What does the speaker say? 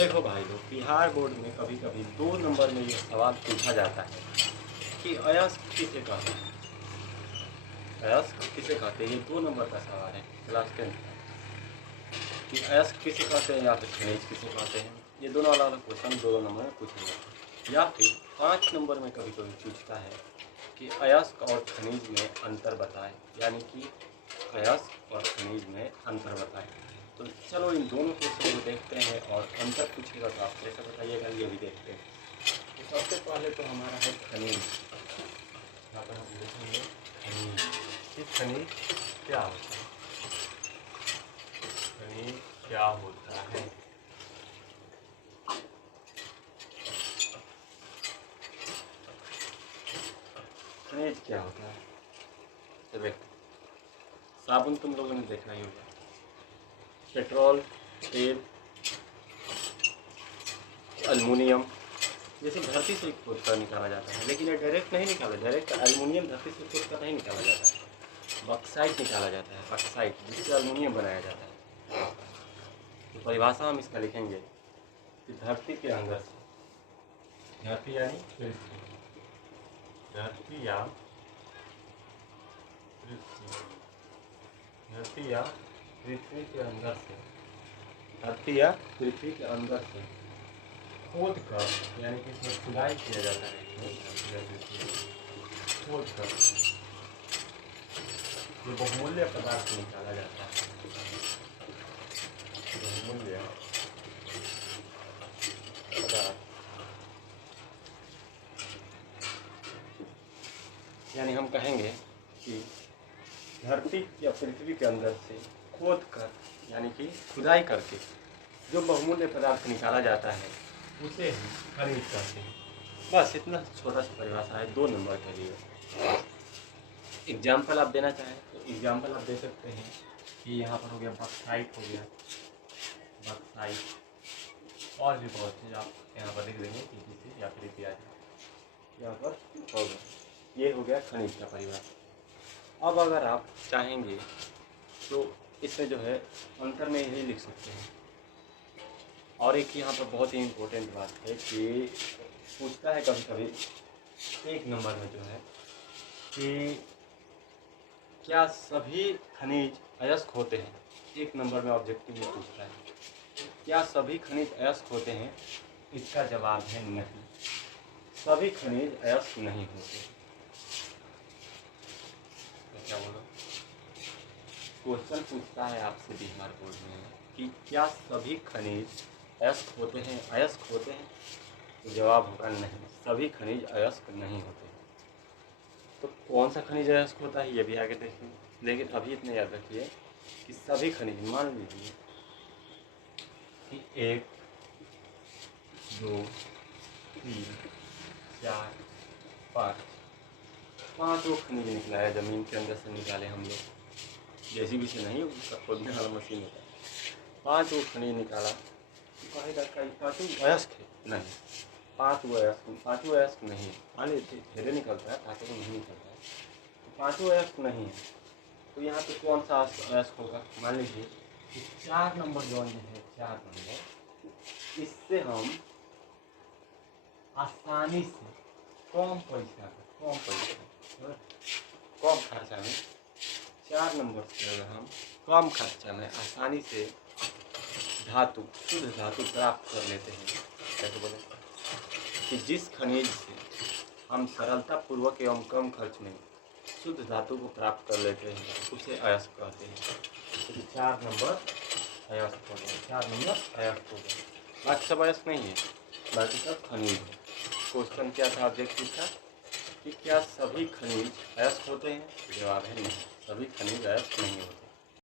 देखो भाई लोग, बिहार बोर्ड में कभी कभी 2 नंबर में ये सवाल पूछा जाता है कि अयस्क किसे कहते हैं। अयस्क किसे कहते हैं, ये 2 नंबर का सवाल है क्लास 10 का, कि अयस्क किसे कहते हैं या फिर खनिज किसे कहते हैं। ये दोनों अलग अलग क्वेश्चन 2 नंबर में पूछे जाते हैं। या फिर 5 नंबर में कभी कभी पूछता है कि अयस्क और खनिज में अंतर बताएं, यानी कि अयस्क और खनिज में अंतर बताएं। तो चलो इन दोनों क्वेश्चन को देखते हैं, और अंतर पूछेगा तो आप कैसे बताइएगा ये भी देखते हैं। तो सबसे पहले तो हमारा है खनिज। यहाँ पर हम देखेंगे खनिज कि खनिज क्या होता है। खनिज क्या होता है। खनिज क्या होता है, तो देखते। साबुन तुम लोगों ने देखा ही होगा, पेट्रोल, तेल, एल्युमिनियम, जैसे धरती से खोद कर निकाला जाता है, लेकिन ये डायरेक्ट नहीं निकाला। डायरेक्ट एल्युमिनियम धरती से खोद कर नहीं निकाला जाता है, बॉक्साइट निकाला जाता है, बॉक्साइट, जिससे एल्युमिनियम बनाया जाता है। तो परिभाषा हम इसका लिखेंगे कि धरती के अंदर से, धरती यानी पृथ्वी, धरती या पृथ्वी, धरती या पृथ्वी के अंदर से, धरती या पृथ्वी के अंदर से खोद कर, यानी कि इसमें खुदाई किया जाता है, खोद कर जो बहुमूल्य पदार्थ निकाला जाता है, बहुमूल्य पदार्थ, यानी हम कहेंगे कि धरती या पृथ्वी के अंदर से खोद कर, यानी कि खुदाई करके जो बहुमूल्य पदार्थ निकाला जाता है उसे हम खनिज कहते हैं। बस इतना छोटा सा परिभाषा है 2 नंबर के लिए। एग्जाम्पल आप देना चाहें तो एग्जाम्पल आप दे सकते हैं कि यहाँ पर हो गया बॉक्साइट, हो गया बॉक्साइट, और भी बहुत चीज़ आप यहाँ पर लिख देंगे, PVC या फिर इत्यादि यहाँ पर होगा। ये हो गया खनिज का परिभाषा। अब अगर आप चाहेंगे तो इसमें जो है अंतर में यही लिख सकते हैं। और एक यहाँ पर बहुत ही इम्पोर्टेंट बात है कि पूछता है कभी कभी 1 नंबर में जो है कि क्या सभी खनिज अयस्क होते हैं। 1 नंबर में ऑब्जेक्टिव में पूछता है क्या सभी खनिज अयस्क होते हैं। इसका जवाब है नहीं, सभी खनिज अयस्क नहीं होते। तो क्या बोलो, क्वेश्चन पूछता है आपसे बिहार बोर्ड में कि क्या सभी खनिज अयस्क होते हैं, अयस्क होते हैं। तो जवाब होगा नहीं, सभी खनिज अयस्क नहीं होते। तो कौन सा खनिज अयस्क होता है ये भी आगे देखेंगे, लेकिन अभी इतना याद रखिए कि सभी खनिज, मान लीजिए कि 1, 2, 3, 4, 5, 5 खनिज निकला है ज़मीन के अंदर से, निकाले हम लोग, जेसीबी से नहीं, उसका खोदने वाला मशीन होता है। 5 खनिज निकाला तो कहेगा कई 5 अयस्क है, नहीं, 5 अयस्क नहीं है। मान लीजिए धेरे निकलता है, 5 नहीं निकलता है, तो 5 अयस्क नहीं है। तो यहाँ पे कौन सा अयस्क होगा, मान लीजिए कि 4 नंबर जो है, 4 नंबर, इससे हम आसानी से कम पैसा, कम खर्चा में, 4 नंबर से अगर हम कम खर्चा में आसानी से धातु, शुद्ध धातु प्राप्त कर लेते हैं। कैसे बोले कि जिस खनिज से हम सरलता पूर्वक एवं कम खर्च में शुद्ध धातु को प्राप्त कर लेते हैं उसे अयस्क कहते हैं। तो 4 नंबर अयस्क हो गया, 4 नंबर अयस्क हो गया। बाकी सब अयस्क नहीं है, बाकी सब खनिज है। क्वेश्चन क्या था, ऑब्जेक्टिव था कि क्या सभी खनिज अयस्क होते हैं। जवाब है नहीं, सभी खनिज अयस्क नहीं होते।